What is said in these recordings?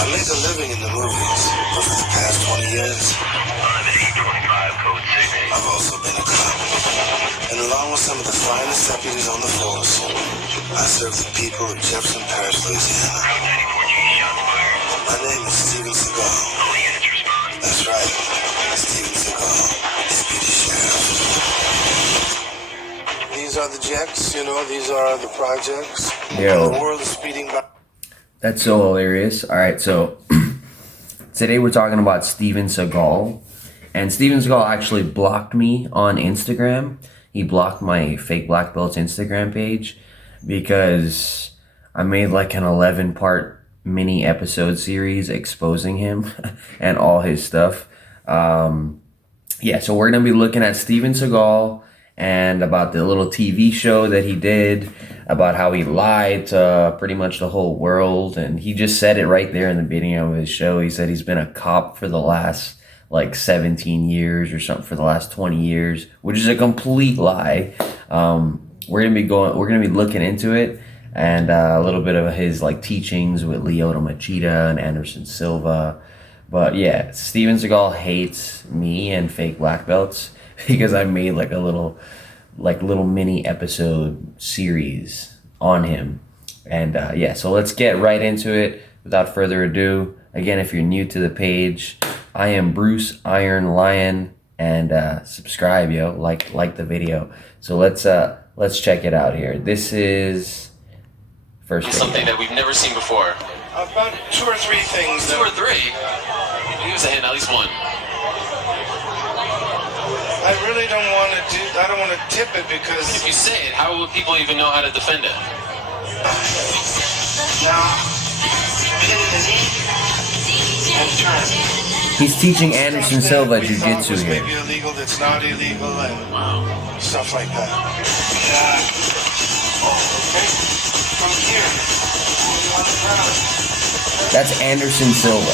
I make a living in the movies, but for the past 20 years, I've also been a cop. And along with some of the finest deputies on the force, I serve the people of Jefferson Parish, Louisiana. My name is Steven Seagal. That's right, Steven Seagal, Deputy Sheriff. These are the jets, these are the projects. Yo. The world is speeding by. That's so hilarious. All right, so today we're talking about Steven Seagal. And Steven Seagal actually blocked me on Instagram. He blocked my fake black belt's Instagram page because I made like an 11-part mini episode series exposing him and all his stuff. So we're going to be looking at Steven Seagal and about the little TV show that he did, about how he lied to pretty much the whole world. And he just said it right there in the beginning of his show. He said he's been a cop for the last like 17 years or something, for the last 20 years, which is a complete lie. We're gonna be looking into it, and a little bit of his like teachings with Lyoto Machida and Anderson Silva. But yeah, Steven Seagal hates me and fake black belts because I made like a little mini episode series on him. And so let's get right into it without further ado. Again, if you're new to the page, I am Bruce Iron Lion, and subscribe, yo, like the video. So let's check it out here. This is first something that we've never seen before. About 2 or 3 things. 2 or 3? Give us a hint, at least one. I really don't want to I don't want to tip it because If you say it, how will people even know how to defend it? now pin the knee and turn. He's teaching Anderson Silva jiu-jitsu was here. maybe illegal, that's not illegal, and stuff like that. Okay. From here, on the ground. That's Anderson Silva.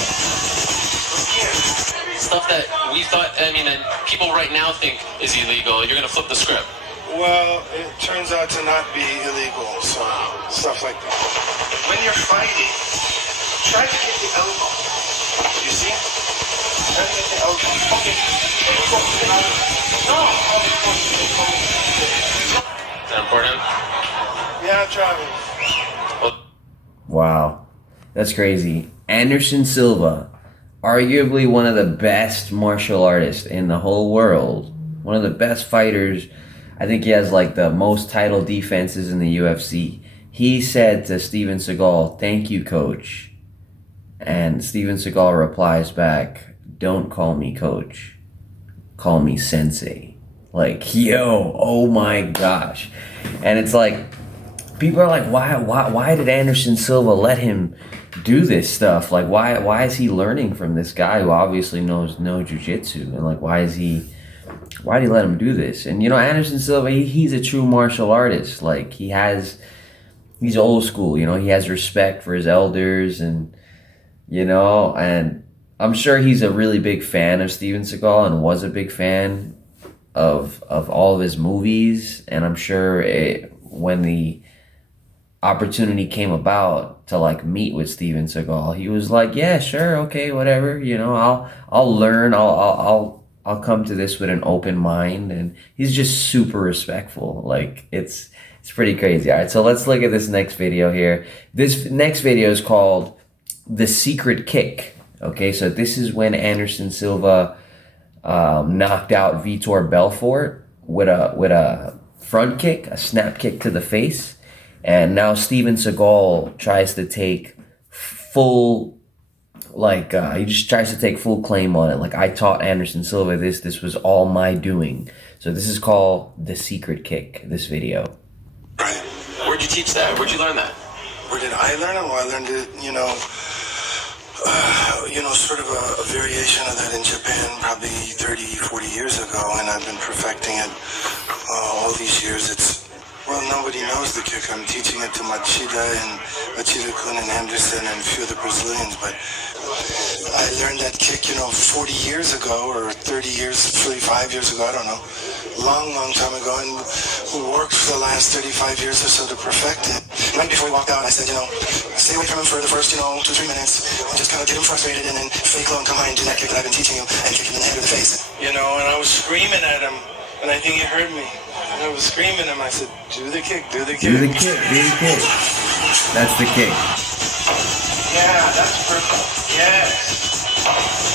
Stuff that we thought, that people right now think is illegal. You're going to flip the script. Well, it turns out to not be illegal, so stuff like that. When you're fighting, try to get the elbow. You see? Try to get the elbow. Okay. No. Is that important? Yeah, Travis. Wow, that's crazy. Anderson Silva, arguably one of the best martial artists in the whole world, one of the best fighters. I think he has like the most title defenses in the UFC. He said to Steven Seagal, "Thank you, coach." And Steven Seagal replies back, "Don't call me coach. Call me sensei." Like, yo, oh my gosh. And it's like, people are like, why did Anderson Silva let him do this stuff? Like, why is he learning from this guy who obviously knows no jiu-jitsu? And like, why did he let him do this? And Anderson Silva, he's a true martial artist. Like, he's old school, he has respect for his elders, and and I'm sure he's a really big fan of Steven Seagal and was a big fan of all of his movies. And I'm sure when the opportunity came about to like meet with Steven Seagal, he was like, yeah, sure, okay, whatever, I'll learn, I'll come to this with an open mind. And he's just super respectful. Like, it's pretty crazy. All right, so let's look at this next video here. This next video is called The Secret Kick. Okay, so this is when Anderson Silva knocked out Vitor Belfort with a front kick, a snap kick to the face. And now Steven Seagal tries to take full, he just tries to take full claim on it. Like, I taught Anderson Silva this was all my doing. So this is called The Secret Kick, this video. Right. Where'd you teach that? Where'd you learn that? Where did I learn it? Well, I learned it, sort of a variation of that in Japan probably 30, 40 years ago, and I've been perfecting it all these years. Nobody knows the kick. I'm teaching it to Machida-kun and Anderson and a few of the Brazilians, but I learned that kick, 40 years ago or 30 years, 35 years ago, I don't know. Long time ago, and worked for the last 35 years or so to perfect it. right before he walked out, I said, stay away from him for the first, 2-3 minutes. Just kind of get him frustrated and then fake low and come by and do that kick that I've been teaching you and kick him in the head or the face. And I was screaming at him, and I think he heard me. And I was screaming at him. I said, do the kick, do the kick. Do the kick, do the kick. That's the kick. Yeah, that's perfect. Yes.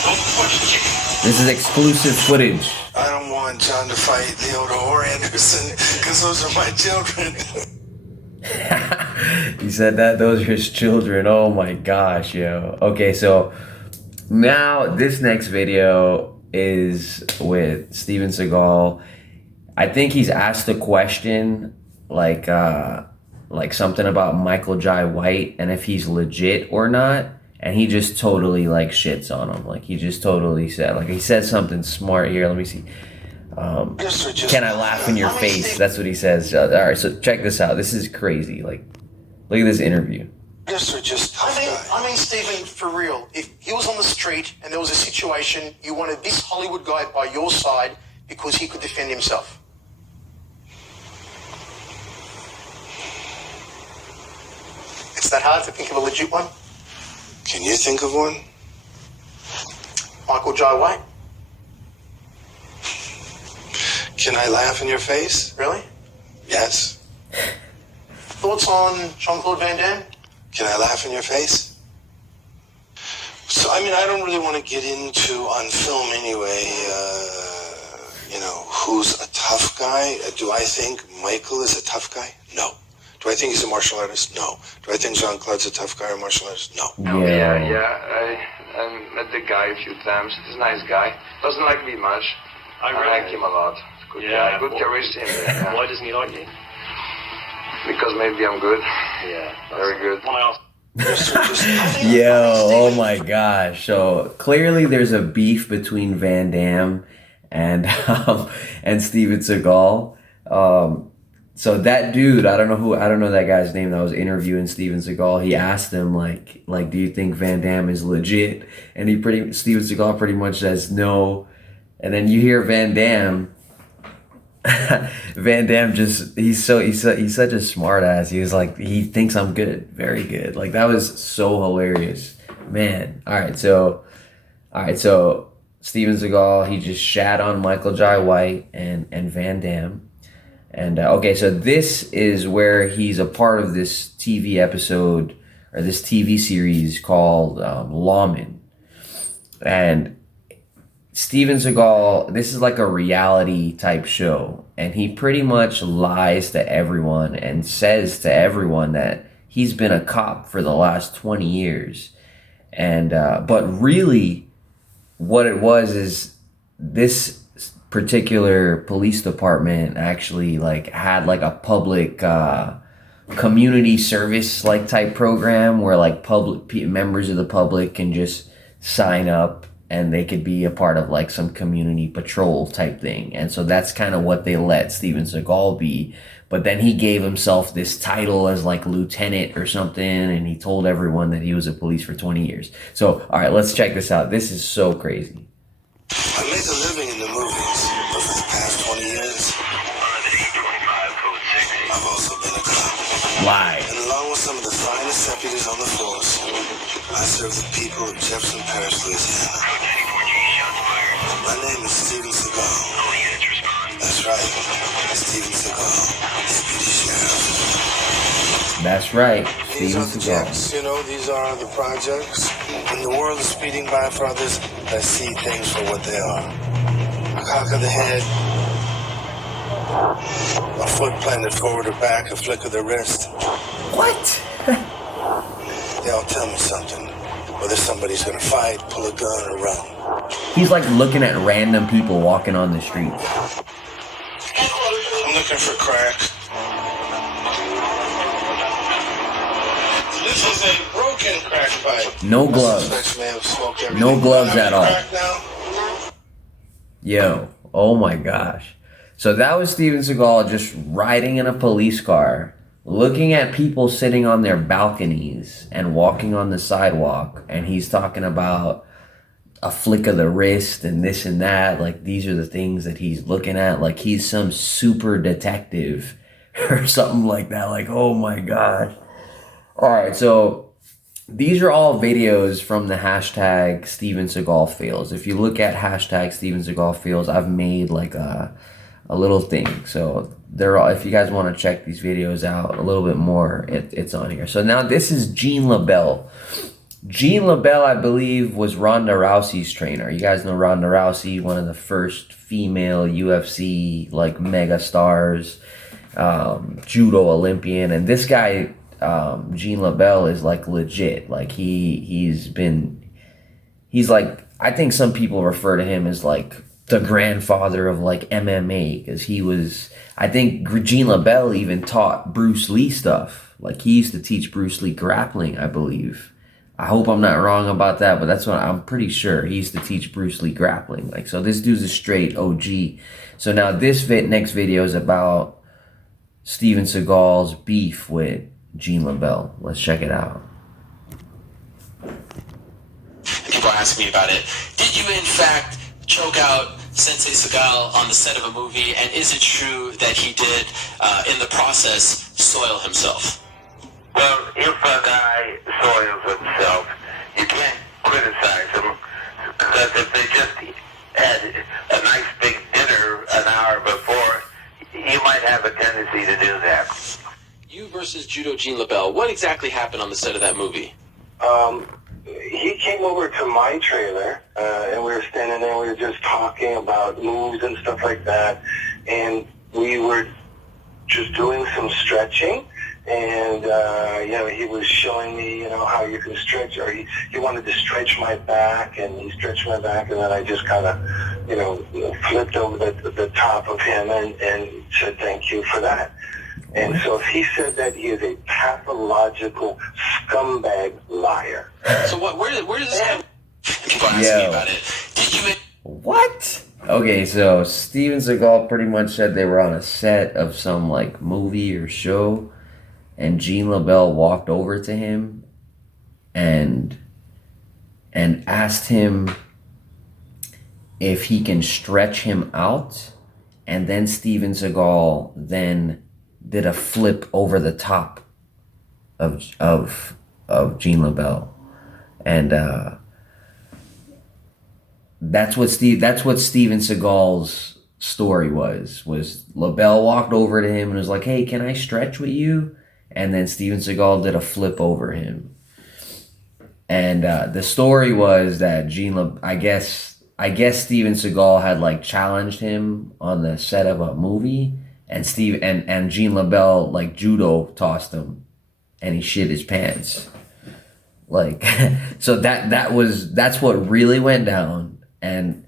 Don't push kick. This is exclusive footage. I don't want John to fight Leota or Anderson because those are my children. He said that those are his children. Oh my gosh, yo. Okay, so now this next video is with Steven Seagal. I think he's asked a question like something about Michael Jai White and if he's legit or not, and he just totally like shits on him. Like he just totally said, like he said something smart here. Let me see. Can I laugh in your face? That's what he says. All right, so check this out. This is crazy. Like, look at this interview. I mean, Steven, for real, if he was on the street and there was a situation, you wanted this Hollywood guy by your side because he could defend himself. It's that hard to think of a legit one? Can you think of one? Michael Jai White? Can I laugh in your face? Really? Yes. Thoughts on Jean-Claude Van Damme? Can I laugh in your face? So, I don't really want to get into, on film anyway, who's a tough guy? Do I think Michael is a tough guy? No. Do I think he's a martial artist? No. Do I think Jean-Claude's a tough guy or martial artist? No. Yeah. I met the guy a few times. He's a nice guy. Doesn't like me much. I like him a lot. Good guy. Good charisma. Yeah. Why doesn't he like you? Because maybe I'm good. Yeah. Very good. Yo, oh my gosh. So clearly there's a beef between Van Damme and Steven Seagal. So that dude, I don't know that guy's name that was interviewing Steven Seagal. He asked him like, do you think Van Damme is legit? And Steven Seagal pretty much says no. And then you hear Van Damme. Van Damme he's such a smart ass. He was like, he thinks I'm good, very good. Like that was so hilarious, man. All right, so Steven Seagal, he just shat on Michael Jai White and Van Damme. And okay, so this is where he's a part of this TV episode or this TV series called Lawman. And Steven Seagal, this is like a reality type show, and he pretty much lies to everyone and says to everyone that he's been a cop for the last 20 years. And but really what it was is this particular police department actually like had like a public community service like type program where like members of the public can just sign up and they could be a part of like some community patrol type thing. And so that's kind of what they let Steven Seagal be. But then he gave himself this title as like lieutenant or something, and he told everyone that he was a police for 20 years. So, all right, let's check this out. This is so crazy. I made a living in the movies, but for the past 20 years, I've also been a cop. Live. And along with some of the finest deputies on the force, I serve the people of Jefferson Parish, Louisiana. My name is Steven Seagal. That's right, Steven Seagal, Deputy Sheriff. That's right, These Steven are the Seagal. checks, these are the projects. When the world is speeding by for others, I see things for what they are. A cock of the head, a foot planted forward or back, a flick of the wrist. What? They all tell me something. Whether somebody's gonna fight, pull a gun, or run. He's like looking at random people walking on the streets. I'm looking for crack. This is a broken crack pipe. No gloves. No gloves at all. Yo, oh my gosh. So that was Steven Seagal just riding in a police car, looking at people sitting on their balconies and walking on the sidewalk, and he's talking about a flick of the wrist and this and that. Like, these are the things that he's looking at. Like, he's some super detective or something like that. Like, oh my gosh. All right, so these are all videos from the hashtag Steven Seagal fails. If you look at hashtag Steven Seagal fails, I've made like a little thing. So they're all, if you guys want to check these videos out a little bit more, it's on here. So now this is Gene LeBell. Gene LeBell, I believe, was Ronda Rousey's trainer. You guys know Ronda Rousey, one of the first female UFC like mega stars, judo Olympian, and this guy, Gene LeBell, is like legit. Like he's like, I think some people refer to him as like the grandfather of like MMA, because he was, I think Gene LeBell even taught Bruce Lee stuff. Like he used to teach Bruce Lee grappling, I believe. I hope I'm not wrong about that, but that's what I'm pretty sure. He used to teach Bruce Lee grappling. Like, so this dude's a straight OG. So now this next video is about Steven Seagal's beef with Gene LeBell. Let's check it out. People are asking me about it. Did you in fact choke out Sensei Seagal on the set of a movie, and is it true that he did, in the process, soil himself? Well, if a guy soils himself, you can't criticize him, because if they just had a nice big dinner an hour before, you might have a tendency to do that. You versus Judo Gene LeBell. What exactly happened on the set of that movie? He came over to my trailer, and we were standing there, we were just talking about moves and stuff like that, and we were just doing some stretching, and, he was showing me, how you can stretch, or he wanted to stretch my back, and he stretched my back, and then I just kind of, flipped over the top of him and said thank you for that. And so he said that he is a pathological scumbag liar. So where does this come? People are asking me about it. Did you? What? Okay, so Steven Seagal pretty much said they were on a set of some like movie or show, and Gene LeBell walked over to him and asked him if he can stretch him out, and then Steven Seagal then did a flip over the top of Gene LeBell, and that's what Steven Seagal's story was LeBell walked over to him and was like, "Hey, can I stretch with you?" And then Steven Seagal did a flip over him, and the story was that I guess Steven Seagal had like challenged him on the set of a movie. And Gene LeBell like judo tossed him, and he shit his pants. Like, so that's what really went down, and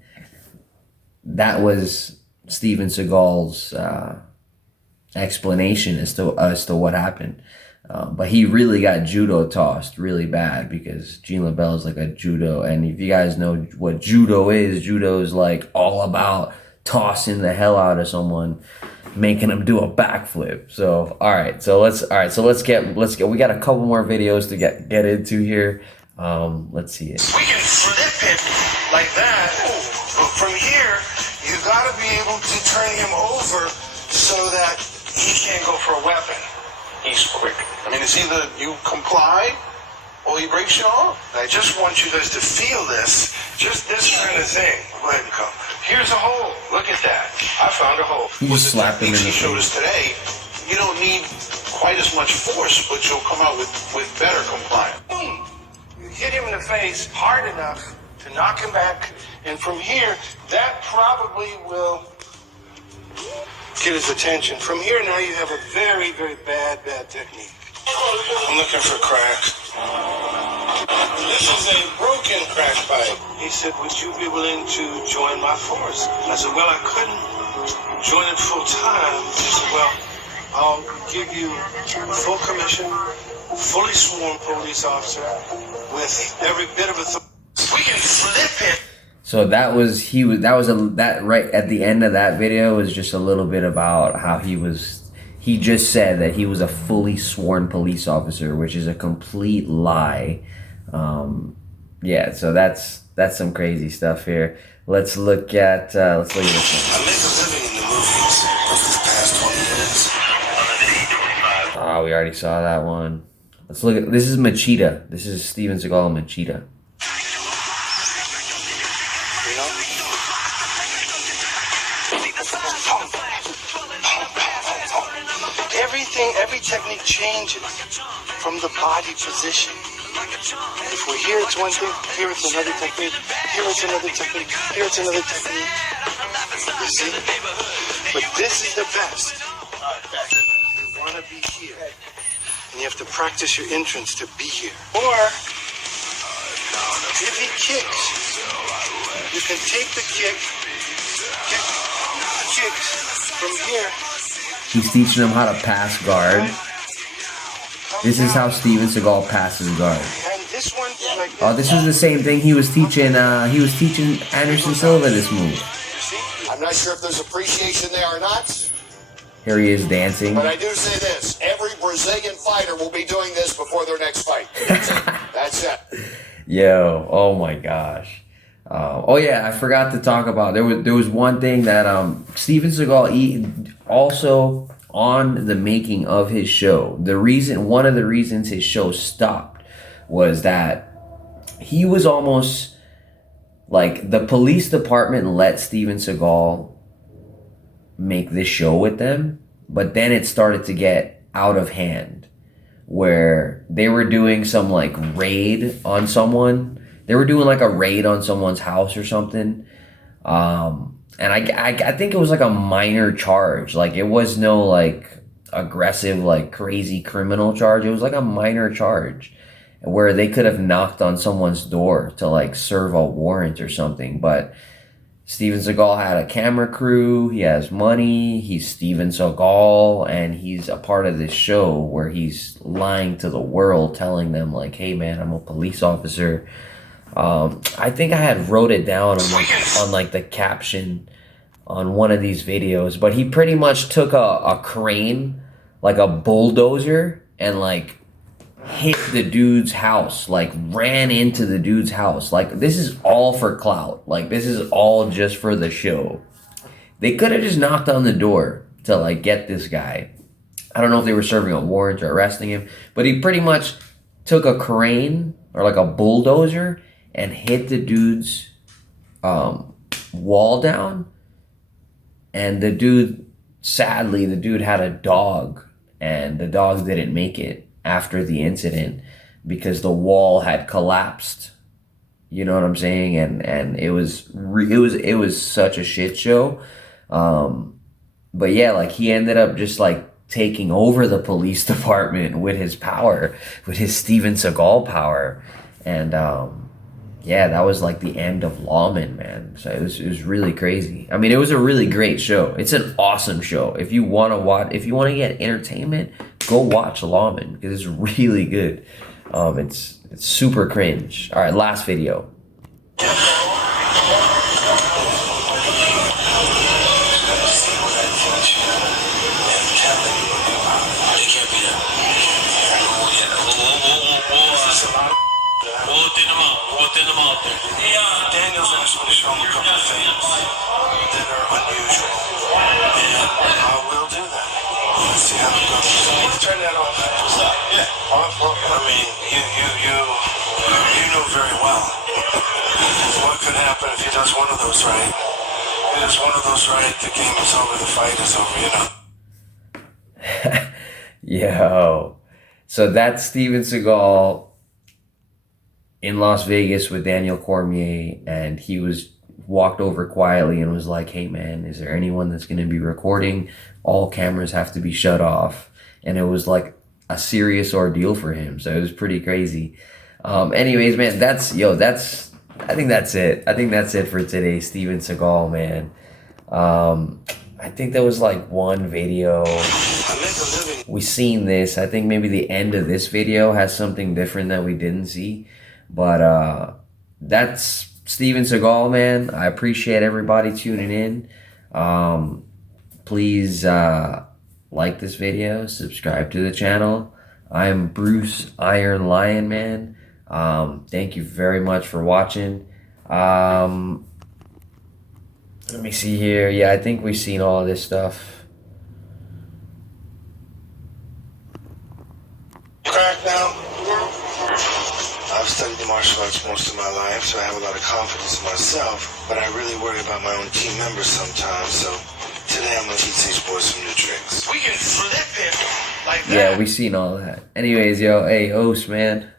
that was Steven Seagal's explanation as to what happened. But he really got judo tossed really bad, because Gene LeBell is like a judo, and if you guys know what judo is like all about tossing the hell out of someone, making him do a backflip. So let's get we got a couple more videos to get into here. Let's see it. We can flip it like that, but from here you got to be able to turn him over so that he can't go for a weapon. He's quick. I mean, it's either you comply or he breaks you off. I just want you guys to feel this, just this kind of thing. Go ahead and come. Here's a hole. Look at that. I found a hole. You just slapped him in the face. He showed us today. You don't need quite as much force, but you'll come out with better compliance. Boom. You hit him in the face hard enough to knock him back, and from here, that probably will get his attention. From here, now you have a very, very bad technique. I'm looking for cracks. This is a broken crack pipe. He said, would you be willing to join my force? I said, well, I couldn't join it full time. He said, well, I'll give you full commission, fully sworn police officer with every bit of authority. We can flip it. So that right at the end of that video was just a little bit about how he just said that he was a fully sworn police officer, which is a complete lie. So that's some crazy stuff here. Let's look at this one. I make a living in the movies for the past 20 years. Oh, we already saw that one. Let's look at, this is Machida. This is Steven Seagal and Machida. You know? Every technique changes from the body position. If we're here, it's one thing. Here, it's another technique. Here, it's another technique. Here, it's another technique. You see? But this is the best. You want to be here. And you have to practice your entrance to be here. Or, if he kicks, you can take the kicks from here. He's teaching them how to pass guard. This is how Steven Seagal passes guard. And this one, like this. Oh, this was the same thing he was teaching Anderson Silva this move. I'm not sure if there's appreciation there or not, Here he is dancing. but I do say this. Every Brazilian fighter will be doing this before their next fight. That's it. Yo, oh my gosh. Oh yeah, I forgot to talk about, there was one thing that Steven Seagal also on the making of his show. One of the reasons his show stopped was that he was almost like, the police department let Steven Seagal make this show with them, but then it started to get out of hand, where they were doing some like raid on someone. They were doing like a raid on someone's house or something. And I think it was like a minor charge. Like, it was no like aggressive, like crazy criminal charge. It was like a minor charge where they could have knocked on someone's door to like serve a warrant or something. But Steven Seagal had a camera crew. He has money. He's Steven Seagal, and he's a part of this show where he's lying to the world, telling them like, hey man, I'm a police officer. I think I had wrote it down on like the caption on one of these videos, but he pretty much took a crane, like a bulldozer, and like hit the dude's house, like ran into the dude's house. Like, this is all for clout. Like, this is all just for the show. They could have just knocked on the door to like get this guy. I don't know if they were serving a warrant or arresting him, but he pretty much took a crane or like a bulldozer and hit the dude's wall down. And the dude, sadly, the dude had a dog, and the dog didn't make it after the incident because the wall had collapsed. You know what I'm saying? And it was such a shit show. But yeah, like, he ended up just like taking over the police department with his power, with his Steven Seagal power. And yeah, that was like the end of Lawman, man. So it was really crazy. I mean, it was a really great show. It's an awesome show. If you want to get entertainment, go watch Lawman, because it's really good. It's super cringe. All right, last video. Daniel's actually shown a couple of things that are unusual, and I will do that. Let's see how it goes. Let's turn that off. Stop. Yeah. Well, I mean, you know very well what could happen if he does one of those right. If he does one of those right, the game is over, the fight is over, you know. Yo. So that's Steven Seagal in Las Vegas with Daniel Cormier, and he walked over quietly and was like, hey man, is there anyone that's going to be recording? All cameras have to be shut off. And it was like a serious ordeal for him. So it was pretty crazy. Anyways, man, I think that's it. I think that's it for today. Steven Seagal, man. I think there was like one video. We seen this. I think maybe the end of this video has something different that we didn't see. But that's Steven Seagal, man. I appreciate everybody tuning in. Please like this video, subscribe to the channel. I am Bruce Iron Lion, man. Thank you very much for watching. Let me see here. Yeah, I think we've seen all of this stuff. Crack now. wife, so I have a lot of confidence in myself, but I really worry about my own team members sometimes, so today I'm going to teach these boys some new tricks. We can flip it like that. Yeah, we seen all that. Anyways, yo, hey, host, man.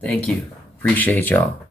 Thank you. Appreciate y'all.